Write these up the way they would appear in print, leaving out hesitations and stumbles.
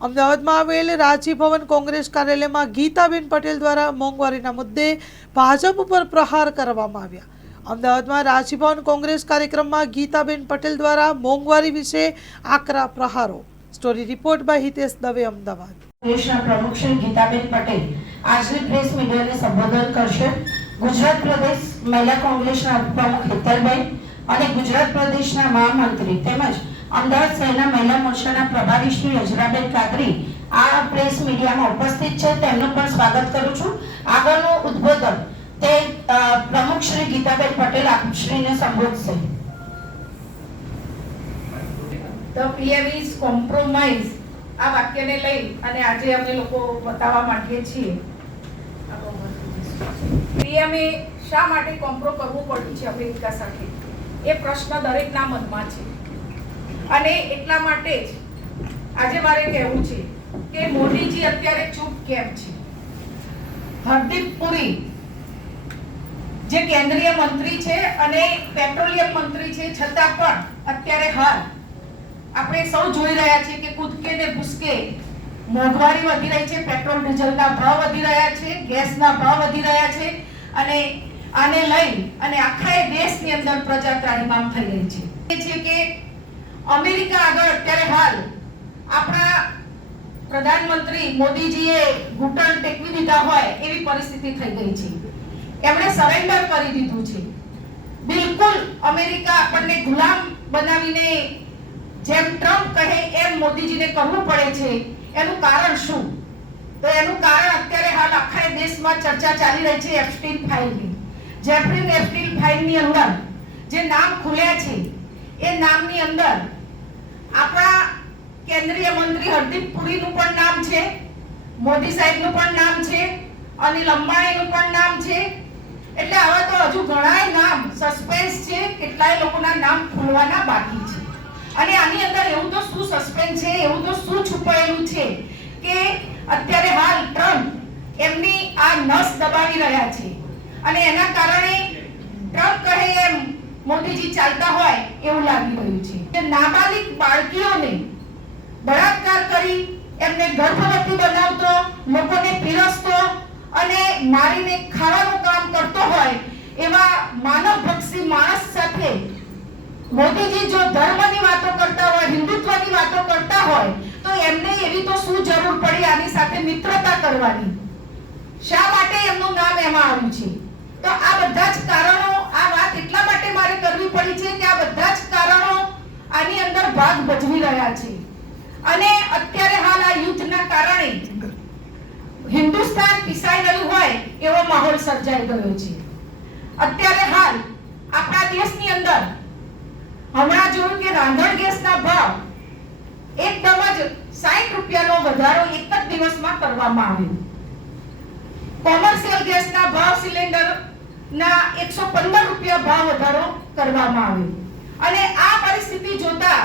અમદાવાદમાં આવેલ રાજી ભવન કોંગ્રેસ કાર્યાલયમાં ગીતાબેન પટેલ દ્વારા મોંઘવારીના મુદ્દે ભાજપ ઉપર પ્રહાર કરવામાં આવ્યા। અમદાવાદમાં રાજી ભવન કોંગ્રેસ કાર્યક્રમમાં ગીતાબેન પટેલ દ્વારા મોંઘવારી વિશે આકરા પ્રહારો। Story report by Hitesh Dave, Ahmedabad. દેશના પ્રમુખ શ્રી ગીતાબેન પટેલ આજની પ્રેસ મીડિયાને સંબોધન કરશે। ગુજરાત પ્રદેશ મહિલા કોંગ્રેસના પ્રમુખ હેતલબેન અને ગુજરાત પ્રદેશના મહામંત્રી તેમજ અમદાવાદ શહેરના મહિલા મોરચાના પ્રભારી શ્રી અજરાબેન કાદરી આ પ્રેસ મીડિયામાં ઉપસ્થિત છે। તેમનું પણ સ્વાગત કરું છું। આગળનું ઉદ્બોધન તે પ્રમુખ શ્રી ગીતાબેન પટેલ આપશ્રીને સંબોધશે। The PM is compromise આ વાક્યને લઈ અને આજે અમે લોકો બતાવવા માંગીએ છીએ પીએમએ શા માટે કોમ્પ્રો કરવું પડ્યું છે અમેરિકા સાથે, એ પ્રશ્ન દરેકના મનમાં છે અને એટલા માટે જ આજે મારે કહેવું છે કે મોદીજી અત્યારે ચૂપ કેમ છે। હરદીપ પુરી જે કેન્દ્રીય મંત્રી છે અને પેટ્રોલિયમ મંત્રી છે, છતાં પણ અત્યારે હાલ આપણે સૌ જોઈ રહ્યા છીએ કે કૂદકે ને ભૂસકે મોંઘવારી વધી રહી છે, પેટ્રોલ ડીઝલના ભાવ વધી રહ્યા છે, ગેસના ભાવ વધી રહ્યા છે અને આને લઈ અને આખા દેશની અંદર પ્રજા ત્રાહિમામ થઈ રહી છે કે અમેરિકા આગળ અત્યારે હાલ આપણા પ્રધાનમંત્રી મોદીજીએ ઘૂંટણ ટેકવી દીધા હોય એવી પરિસ્થિતિ થઈ ગઈ છે। એમણે સરેન્ડર કરી દીધું છે। બિલકુલ અમેરિકા આપણને ગુલામ બનાવીને જેમ ટ્રમ્પ કહે એમ મોદીજીને કરવું પડે છે। એનું કારણ શું? તો એનું કારણ અત્યારે હાલ આખા દેશમાં ચર્ચા ચાલી રહી છે એપ્સ્ટીન ફાઇલની। જેફરી એપ્સ્ટીન ફાઇલની અંદર જે નામ ખુલ્યા છે એ નામની અંદર આપણા કેન્દ્રીય મંત્રી હરદીપ પુરીનું પણ નામ છે, મોદી સાહેબનું પણ નામ છે, અનિલ અંબાણીનું પણ નામ છે। એટલે આવા તો હજુ ઘણાય નામ સસ્પેન્સ છે, કેટલાય લોકોના નામ ખુલવાના બાકી છે। અને આની અંદર એવું તો શું સસ્પેન્સ છે, એવું તો શું છુપાયેલું છે કે અત્યારે હાલ ટ્રમ્પ એમની આ નસ દબાવી રહ્યા છે અને એના કારણે ટ્રમ્પ કહે એમ મોદીજી ચાલતા હોય એવું લાગી રહ્યું છે કે નાબાલિગ બાળકીઓને બળાત્કાર કરી એમને ગર્ભવતી બનાવતો, લોકોને પીરસતો અને મારીને ખાવાનું કામ કરતો હોય એવા માનવભક્ષી માણસ સાથે મોદીજી જો ધર્મની વાતો કરતા હોય, હિન્દુત્વની વાતો કરતા હોય તો એમને એવી તો શું જરૂર પડી આની સાથે મિત્રતા કરવાની? શા માટે એમનું નામ એમાં આવ્યું છે? તો આ બધા જ કારણો, આ વાત એટલા માટે મારે કરવી પડી છે કે આ બધા જ કારણો આની અંદર ભાગ ભજવી રહ્યા છે અને અત્યારે હાલ આ યુદ્ધના કારણે હિન્દુસ્તાન પીસાઈ ગયું હોય એવો માહોલ સર્જાઈ ગયો છે। અત્યારે હાલ આપણા દેશની અંદર હમણાં જોયું કે રાંધણ ગેસના ભાવ એકદમ જ 60 રૂપિયાનો વધારો એક જ દિવસમાં કરવામાં આવ્યો। કોમર્શિયલ ગેસના ભાવ સિલિન્ડરના 115 રૂપિયા ભાવ વધારો કરવામાં આવ્યો અને આ પરિસ્થિતિ જોતા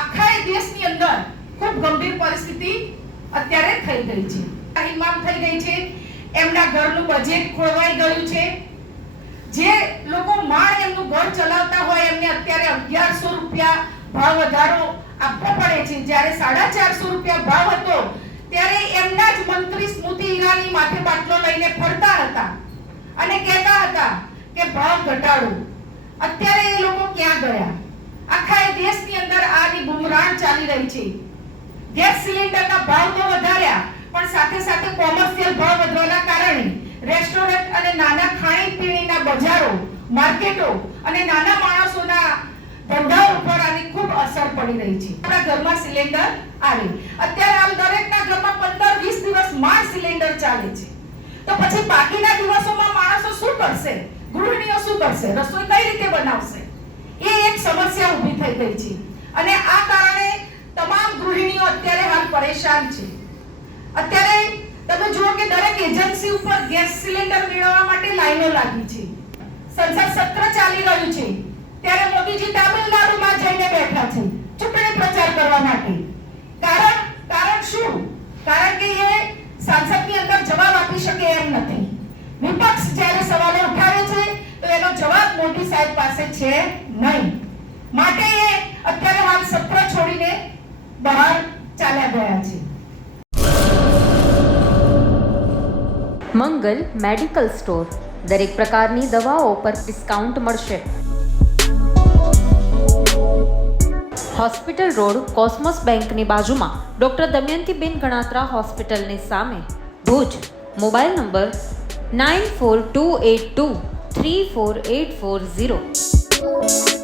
આખા દેશની અંદર ખૂબ ગંભીર પરિસ્થિતિ અત્યારે થઈ ગઈ છે, ત્રાહિમામ થઈ ગઈ છે। એમના ઘરનું બજેટ ખોરવાઈ ગયું છે। જે લોકો માણ એમનું ઘર ચલાવતા હોય એમને અત્યારે 1100 રૂપિયા ભાવ વધારો આપવો પડે છે, જ્યારે 450 રૂપિયા ભાવ હતો ત્યારે એમના જ મંત્રી સ્મૃતિ ઈરાની માથે બાટલો લઈને ફરતા હતા અને કહેતા હતા કે ભાવ ઘટાડો। અત્યારે એ લોકો ક્યાં ગયા? આખા દેશની અંદર આની બુમરાણ ચાલી રહી છે। ગેસ સિલિન્ડરના ભાવ તો વધાર્યા પણ સાથે સાથે કોમર્શિયલ ભાવ વધવાના કારણે રેસ્ટોરન્ટ અને નાના ખાણીપીણીના બજારો, માર્કેટો અને નાના માણસોના ધંધા ઉપર આની ખૂબ અસર પડી રહી છે। આપણા ઘરમાં સિલિન્ડર આવે, અત્યારે હાલ દરેકના ઘરમાં 15-20 દિવસ માં સિલિન્ડર ચાલે છે, તો પછી બાકીના દિવસોમાં માણસો શું કરશે? ગૃહિણીઓ શું કરશે? રસોઈ કઈ રીતે બનાવશે? એ એક સમસ્યા ઊભી થઈ ગઈ છે અને આ કારણે તમામ ગૃહિણીઓ અત્યારે હાલ પરેશાન છે। અત્યારે તમે જુઓ કે દરેક એજન્સી ઉપર ગેસ સિલિન્ડર મેળવવા માટે લાઈનો લાગી છે। સંસદ સત્ર ચાલી રહ્યું છે ત્યારે મોદીજી તામિલનાડુમાં જઈને બેઠા છે ચૂંટણી પ્રચાર કરવા માટે। કારણ શું? કારણ કે એ સંસદની અંદર જવાબ આપી શકે એમ નથી। વિપક્ષ જ્યારે સવાલો ઉઠાવે છે તો એનો જવાબ મોદી સાહેબ પાસે છે નહીં, માટે એ અત્યારે હાલ સત્ર છોડીને બહાર ચાલ્યા ગયા છે। મંગલ મેડિકલ સ્ટોર, દરેક પ્રકારની દવાઓ પર ડિસ્કાઉન્ટ મળશે. હોસ્પિટલ રોડ, કોસ્મોસ બેંકની બાજુમાં, ડૉક્ટર દમયંતીબેન ગણાત્રા હોસ્પિટલની સામે, ભુજ. Mobile number 9428234840.